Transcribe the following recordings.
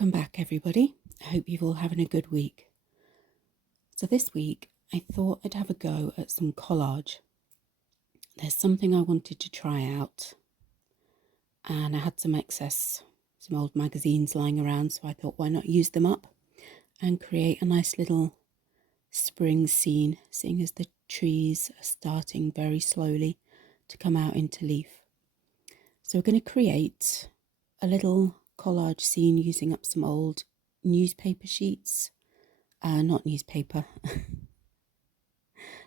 Welcome back, everybody. I hope you're all having a good week. So this week I thought I'd have a go at some collage. There's something I wanted to try out, and I had some old magazines lying around, so I thought, why not use them up and create a nice little spring scene, seeing as the trees are starting very slowly to come out into leaf. So we're going to create a little collage scene using up some old newspaper sheets, not newspaper,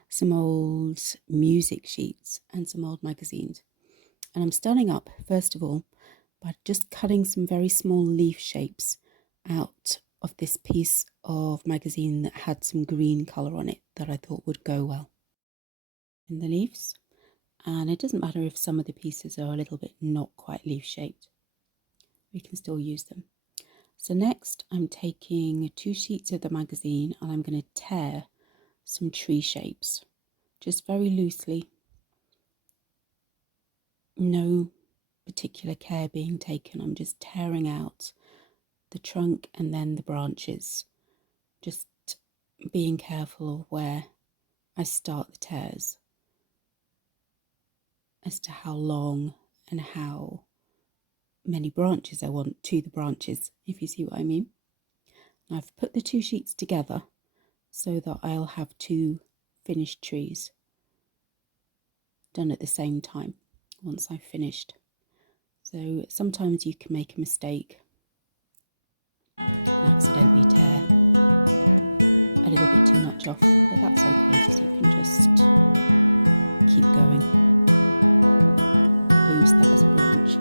some old music sheets and some old magazines. And I'm starting up, first of all, by just cutting some very small leaf shapes out of this piece of magazine that had some green colour on it that I thought would go well in the leaves. And it doesn't matter if some of the pieces are a little bit not quite leaf shaped, we can still use them. So next I'm taking 2 sheets of the magazine and I'm going to tear some tree shapes, just very loosely, no particular care being taken. I'm just tearing out the trunk and then the branches, just being careful of where I start the tears as to how long and how many branches I want to the branches, if you see what I mean. I've put the 2 sheets together so that I'll have 2 finished trees done at the same time once I've finished. So sometimes you can make a mistake, accidentally tear a little bit too much off, but that's okay, so you can just keep going, use them as a branch.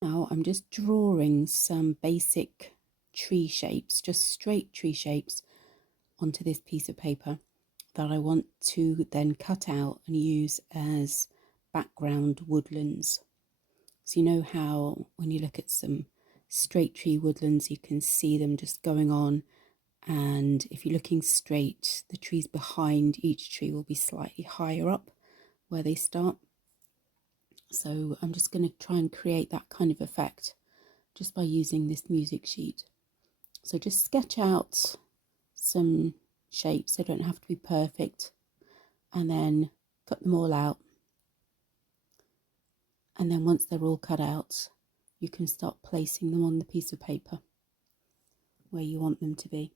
Now I'm just drawing some basic tree shapes, just straight tree shapes, onto this piece of paper that I want to then cut out and use as background woodlands. So you know how when you look at some straight tree woodlands, you can see them just going on, and if you're looking straight, the trees behind each tree will be slightly higher up where they start. So I'm just going to try and create that kind of effect just by using this music sheet. So just sketch out some shapes, they don't have to be perfect, and then cut them all out. And then once they're all cut out, you can start placing them on the piece of paper where you want them to be.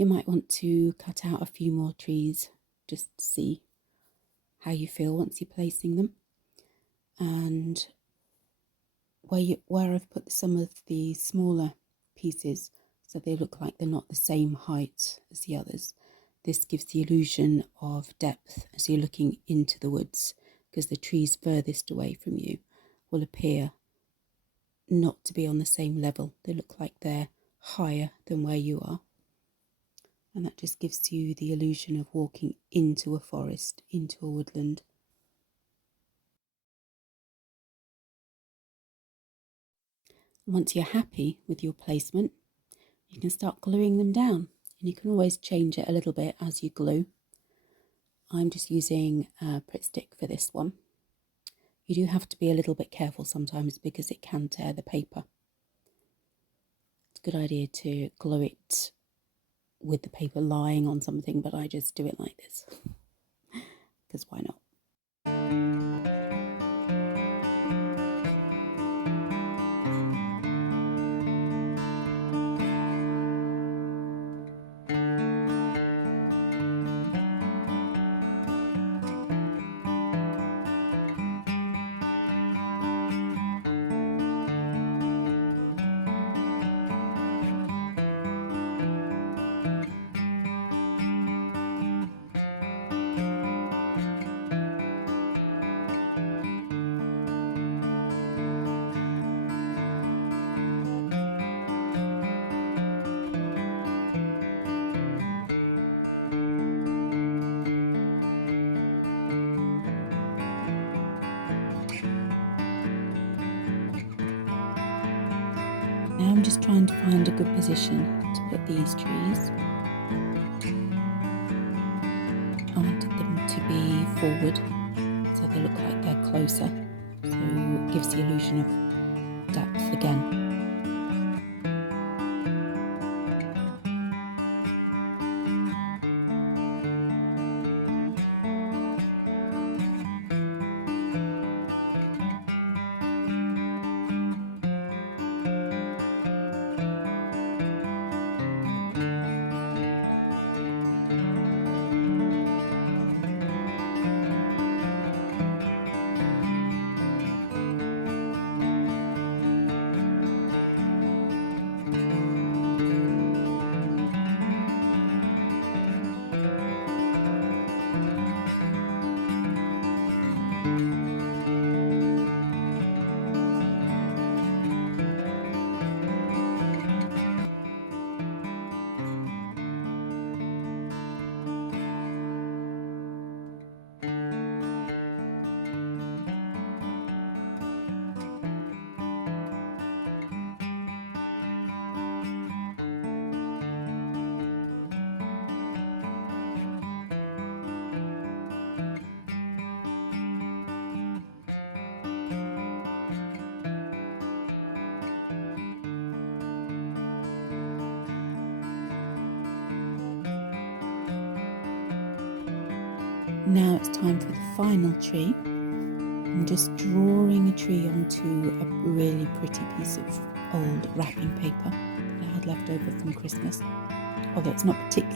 You might want to cut out a few more trees just to see how you feel once you're placing them. And where I've put some of the smaller pieces so they look like they're not the same height as the others, this gives the illusion of depth as you're looking into the woods, because the trees furthest away from you will appear not to be on the same level. They look like they're higher than where you are, and that just gives you the illusion of walking into a forest, into a woodland. Once you're happy with your placement, you can start gluing them down, and you can always change it a little bit as you glue. I'm just using a Pritt stick for this one. You do have to be a little bit careful sometimes because it can tear the paper. It's a good idea to glue it with the paper lying on something, but I just do it like this because why not? Now I'm just trying to find a good position to put these trees. I wanted them to be forward so they look like they're closer, so it gives the illusion of depth again. Now it's time for the final tree. I'm just drawing a tree onto a really pretty piece of old wrapping paper that I had left over from Christmas. Although it's not particularly